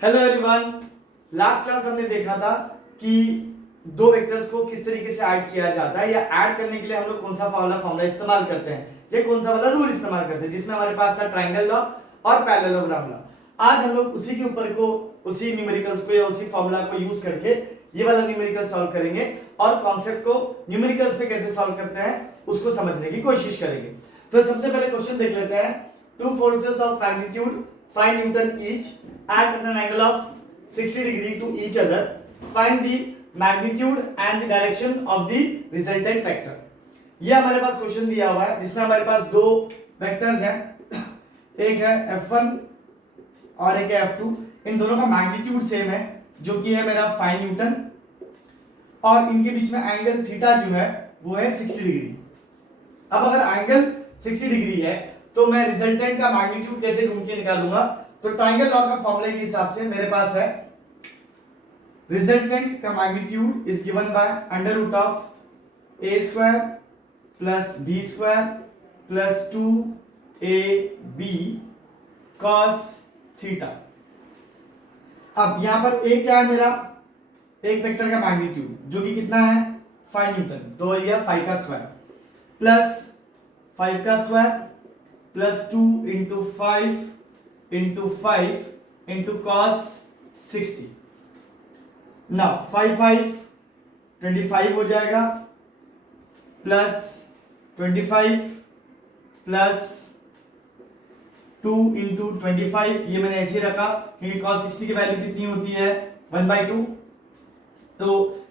Hello everyone. Last class हमने देखा था कि दो वेक्टर्स को किस तरीके से ऐड किया जाता है या ऐड करने के लिए हम लोग कौन सा फॉर्मूला इस्तेमाल करते हैं, ये कौन सा वाला रूल इस्तेमाल करते हैं, जिसमें हमारे पास था ट्रायंगल लॉ और पैरेललोग्राम लॉ। आज हम लोग उसी के ऊपर को उसी न्यूमेरिकल्स को या उसी फॉर्मूला को यूज करके ये वाला न्यूमेरिकल सॉल्व करेंगे और कॉन्सेप्ट को न्यूमेरिकल्स पे कैसे सॉल्व करते हैं उसको समझने की कोशिश करेंगे। तो सबसे पहले क्वेश्चन देख लेते हैं। Two forces of magnitude 5 Newton each act at an angle of 60 degree to each other. Find the magnitude and the direction of the resultant vector. ये हमारे पास क्वेश्चन दिया हुआ है जिसमें हमारे पास दो वेक्टर्स हैं, एक है F1 और एक है F2। इन दोनों का मैग्नीट्यूड सेम है जो कि है मेरा 5 न्यूटन और इनके बीच में एंगल थीटा जो है वो है 60 डिग्री। अब अगर एंगल 60 डिग्री है तो मैं रिजल्टेंट का मैग्नीट्यूड कैसे ढूंढ के निकालूंगा? तो ट्रायंगल लॉ का फॉर्मूले के हिसाब से मेरे पास है रिजल्टेंट का magnitude is given by under root of A square plus B square plus 2ab cos theta. अब यहां पर ए क्या है? मेरा एक वेक्टर का मैग्नीट्यूड जो कि कितना है 5 न्यूटन, तो ये 5 का स्क्वायर प्लस 5 का square plus 2 into 5 into 5 into cos 60। now 5 25 हो जाएगा प्लस 25 प्लस 2 into 25, ये मैंने ऐसे रखा क्योंकि cos 60 की वैल्यू कितनी होती है 1/2, तो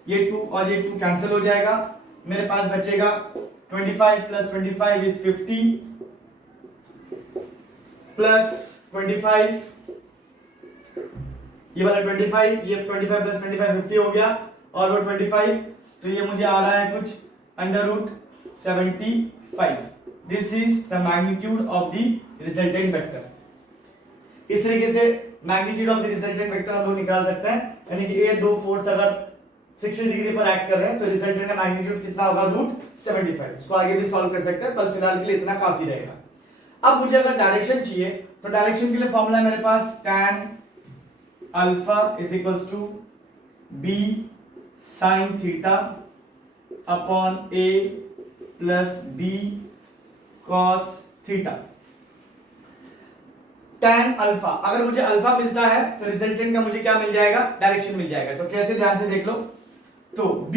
ये 2 और ये 2 कैंसिल हो जाएगा। मेरे पास बचेगा 25 प्लस 25 इज 50 प्लस 25, ये वाला 25, ये 25 प्लस 25 50 हो गया और वो 25, तो ये मुझे आ रहा है कुछ under root 75। This is the magnitude of the resultant vector. इस तरीके से magnitude of the resultant vector हम लोग निकाल सकते हैं, यानी कि ये दो फोर्स अगर 60 डिग्री पर एक्ट कर रहे हैं तो रिजल्टेंट का मैग्नीट्यूड कितना होगा? रूट 75। इसको आगे भी सॉल्व कर सकते हैं, पर फिलहाल के लिए इतना काफी रहेगा। अब मुझे अगर डायरेक्शन चाहिए तो डायरेक्शन के लिए फॉर्मूला है मेरे पास tan alpha is equals to b sin theta upon a plus b cos theta. tan alpha, अगर मुझे अल्फा मिलता है तो रिजल्टेंट का मुझे क्या मिल जाएगा? डायरेक्शन मिल जाएगा। तो कैसे? ध्यान से देख लो। तो b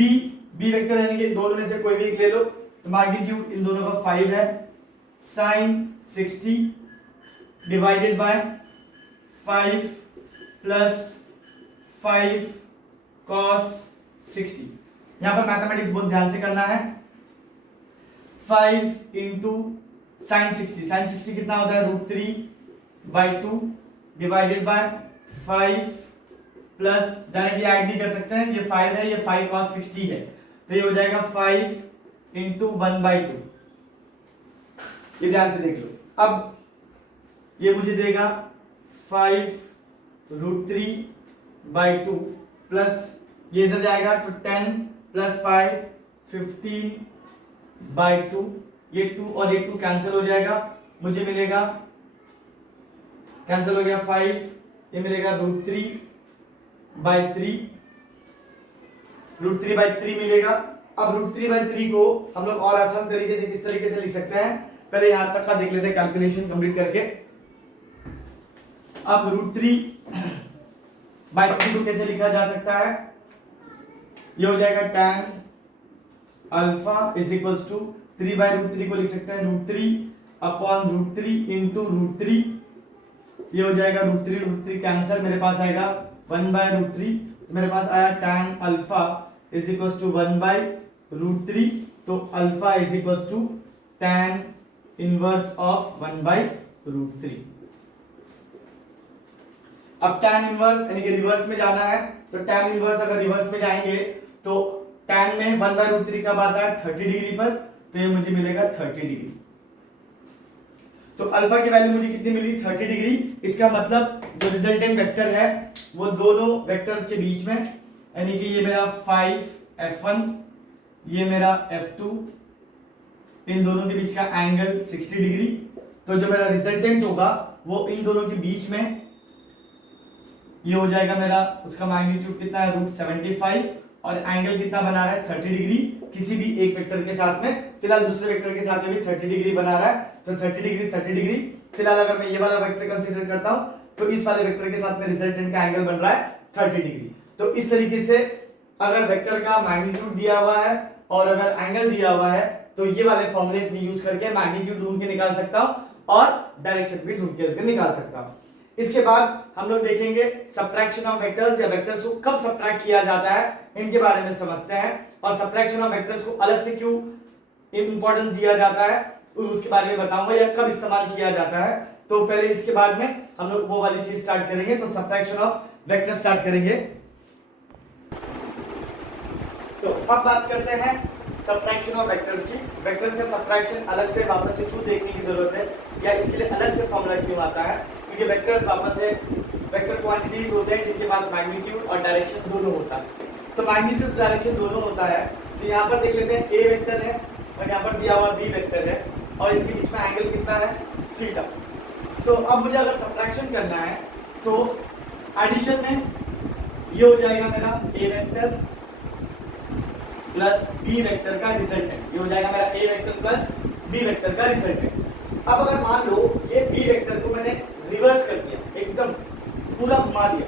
वेक्टर यानी कि दोनों में से कोई भी एक ले लो, तो मैग्नीट्यूड इन दोनों का 5 है, sin 60 divided by 5 plus 5 cos 60। यहां पर मैथमेटिक्स बहुत ध्यान से करना है। 5 इंटू साइन 60 कितना होता है? √3/2 divided by 5 plus, directly add नहीं कर सकते हैं, ये 5 है, ये 5 cos 60 है, तो ये हो जाएगा 5 इंटू 1/2। ये ध्यान से देख लो। अब ये मुझे देगा 5√3/2 प्लस ये इधर जाएगा तो 10 प्लस 5 15/2, ये 2 और ये 2 कैंसिल हो जाएगा, मुझे मिलेगा, कैंसिल हो गया 5, ये मिलेगा √3/3 मिलेगा। अब √3/3 को हम लोग और आसान तरीके से किस तरीके से लिख सकते हैं? पहले यहां तक का देख लेते हैं कैलकुलेशन कंप्लीट करके। अब √3/3 को कैसे लिखा जा सकता है? ये हो जाएगा tan alpha is equals to 3/√3 को लिख सकते हैं √3 अपॉन √3 इंटू √3, ये हो जाएगा √3 कैंसिल, मेरे पास आएगा 1/√3, तो मेरे पास आया tan alpha is equals to 1/√3, तो alpha is equals to tan inverse of 1/√3। अब tan इनवर्स यानी कि रिवर्स में जाना है, तो tan इनवर्स अगर रिवर्स में जाएंगे तो tan में 1/√3 कब आता है? 30 डिग्री पर, तो ये मुझे मिलेगा 30 डिग्री। तो अल्फा की वैल्यू मुझे कितनी मिली? 30 डिग्री। इसका मतलब जो रिजल्टेंट वेक्टर है वो दोनों वेक्टर्स के बीच में, यानी कि ये मेरा 5f1, ये मेरा f2, इन दोनों के बीच का एंगल 60 डिग्री, तो जो मेरा रिजल्टेंट होगा वो इन दोनों के बीच में ये हो जाएगा मेरा, उसका मैग्नीट्यूड कितना है √75 और एंगल कितना बना रहा है 30 डिग्री किसी भी एक वेक्टर के साथ में। फिलहाल दूसरे वेक्टर के साथ में भी 30 डिग्री बना रहा है, तो 30 डिग्री। फिलहाल अगर मैं ये वाला वेक्टर कंसीडर करता हूं तो इस वाले वेक्टर के साथ में रिजल्टेंट का एंगल बन रहा है 30 डिग्री। तो इस तरीके से अगर वेक्टर का मैग्नीट्यूड दिया हुआ है और अगर एंगल दिया हुआ है तो ये वाले फॉर्मूलेस भी यूज करके मैग्नीट्यूड ढूंढ के निकाल सकता हूं और डायरेक्शन भी ढूंढ के निकाल सकता हूं। इसके बाद हम लोग देखेंगे सब्ट्रैक्शन ऑफ वेक्टर्स या वेक्टर्स को कब सब्ट्रैक्ट किया जाता है इनके बारे में समझते हैं, और सब्ट्रैक्शन ऑफ वेक्टर्स को अलग से क्यों इंपॉर्टेंस दिया जाता है उसके बारे में बताऊंगा, या कब इस्तेमाल किया जाता है। तो पहले इसके बाद में हम लोग वो वाली चीज स्टार्ट करेंगे, तो सब्ट्रैक्शन ऑफ वेक्टर स्टार्ट करेंगे। तो अब बात करते हैं सब्ट्रैक्शन ऑफ वेक्टर्स की। वेक्टर्स का सब्ट्रैक्शन अलग से वापस से क्यों देखने की जरूरत है, या इसके लिए अलग से फॉर्मूला क्यों आता है, क्योंकि वेक्टर्स वापस से वेक्टर क्वांटिटीज होते हैं जिनके पास मैग्नीट्यूड और डायरेक्शन दोनों होता है। तो मैग्नीट्यूड डायरेक्शन दोनों होता है, तो यहाँ पर देख लेते हैं ए वेक्टर है और यहाँ पर दिया हुआ बी वेक्टर है और इनके बीच में एंगल कितना है थीटा। तो अब मुझे अगर सब्ट्रैक्शन करना है तो एडिशन में ये हो जाएगा मेरा ए वेक्टर प्लस बी वेक्टर का रिजल्टेंट, ये हो जाएगा मेरा ए वेक्टर प्लस बी वेक्टर का रिजल्टेंट। अब अगर मान लो ये बी वेक्टर को मैंने रिवर्स कर दिया, एकदम पूरा घुमा दिया,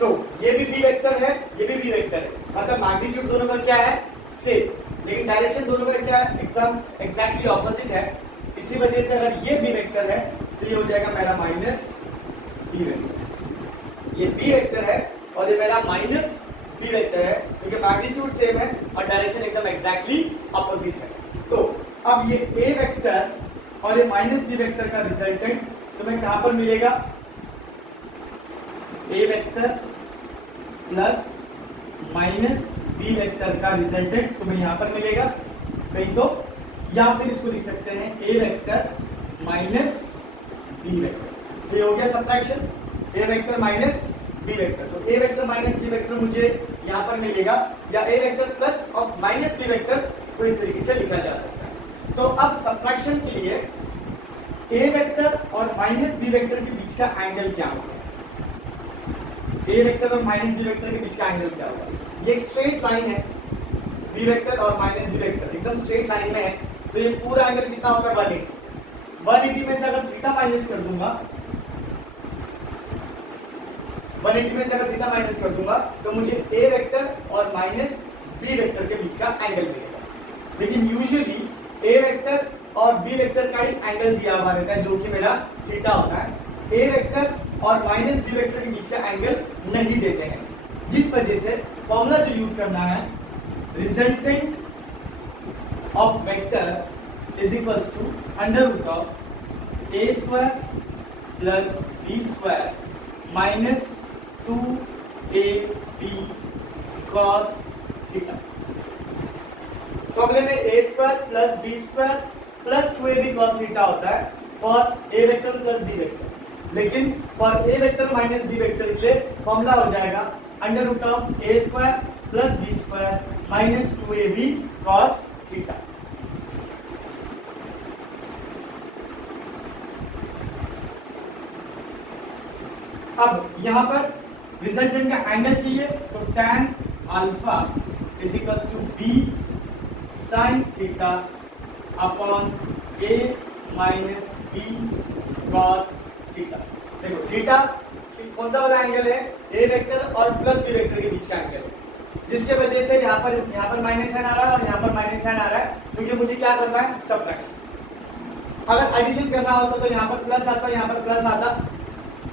तो ये भी बी वेक्टर है ये भी बी वेक्टर है, मतलब मैग्नीट्यूड दोनों का क्या है सेम, लेकिन डायरेक्शन दोनों का क्या है एग्जैक्टली ऑपोजिट है। इसी वजह से अगर ये बी वेक्टर है तो ये हो जाएगा मेरा माइनस बी वेक्टर, ये बी वेक्टर है और ये मेरा माइनस बी वेक्टर है, क्योंकि मैग्नीट्यूड सेम है और डायरेक्शन एकदम एग्जैक्टली ऑपोजिट है। तो अब ये ए वेक्टर और ये माइनस बी वेक्टर का रिजल्टेंट तुम्हें कहां पर मिलेगा, A vector plus minus B vector का रिजल्टेंट तुम्हें यहां पर मिलेगा कहीं तो, या फिर इसको लिख सकते हैं A vector minus B vector. तो ये हो गया subtraction, A vector minus B vector. तो A vector minus B vector मुझे यहां पर मिलेगा, या A vector plus of minus B vector को इस तरीके से लिखा जा सकता है। तो अब सब्ट्रैक्शन के लिए ए वेक्टर और माइनस बी वेक्टर के बीच का एंगल क्या होगा, ए वेक्टर और माइनस बी वेक्टर के बीच का एंगल क्या होगा, ये एक स्ट्रेट लाइन है, बी वेक्टर और माइनस बी वेक्टर एकदम स्ट्रेट लाइन में है, तो ये पूरा एंगल कितना होगा 180 में से अगर थीटा माइनस कर दूंगा 180 में से अगर थीटा माइनस कर दूंगा तो मुझे ए वेक्टर और माइनस बी वेक्टर के बीच का एंगल मिलेगा। लेकिन यूजुअली ए वेक्टर और बी वेक्टर का ही एंगल दिया हुआ रहता है जो कि मेरा थीटा होता है, ए वेक्टर और माइनस बी वेक्टर के बीच का एंगल नहीं देते हैं, जिस वजह से फॉर्मूला जो यूज करना है resultant of vector is equals to under root of A square plus B square minus 2ab cos theta. फॉर्मूले में a square plus b square plus 2ab cos theta होता है for a vector plus b vector, लेकिन for a vector minus b vector के लिए formula हो जाएगा under root of a square plus b square minus 2ab cos theta. अब यहां पर रिजल्टेंट का एंगल चाहिए तो tan alpha is equals to b sin theta upon a minus b cos theta. देखो थीटा कौन सा वाला एंगल है, a वेक्टर और प्लस b वेक्टर के बीच का एंगल है, जिसके वजह से यहाँ पर माइनस साइन आ रहा है और यहाँ पर माइनस साइन आ रहा है, क्योंकि मुझे क्या करना है सब्ट्रैक्शन। अगर एडिशन करना होता तो यहाँ पर प्लस आता, यहाँ पर प्लस आता,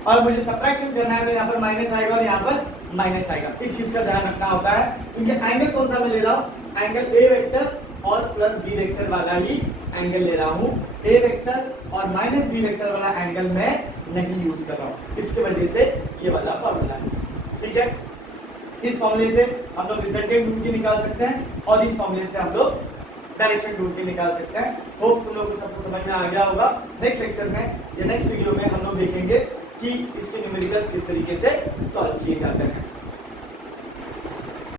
और मुझे सब्ट्रैक्शन करना है तो यहाँ पर माइनस आएगा और यहाँ पर माइनस आएगा। इस चीज का ध्यान रखना होता है, क्योंकि एंगल कौन सा मैं ले रहा हूँ, एंगल ए वेक्टर और प्लस बी वेक्टर वाला ही एंगल ले रहा हूँ, ए वेक्टर और माइनस बी वेक्टर वाला एंगल मैं नहीं यूज कर रहा हूँ, इसके वजह से ये वाला फॉर्मूला है। ठीक है, इस फॉर्मूले से हम लोग रिजल्टेंट ढूंढ के निकाल सकते हैं और इस फॉर्मूले से हम लोग डायरेक्शन ढूंढ के निकाल सकते हैं। होप तुम लोगों को सबको समझ में आ गया होगा। नेक्स्ट लेक्चर में या नेक्स्ट वीडियो में हम लोग देखेंगे कि इसके न्यूमेरिकल्स किस तरीके से सॉल्व किए जाते हैं।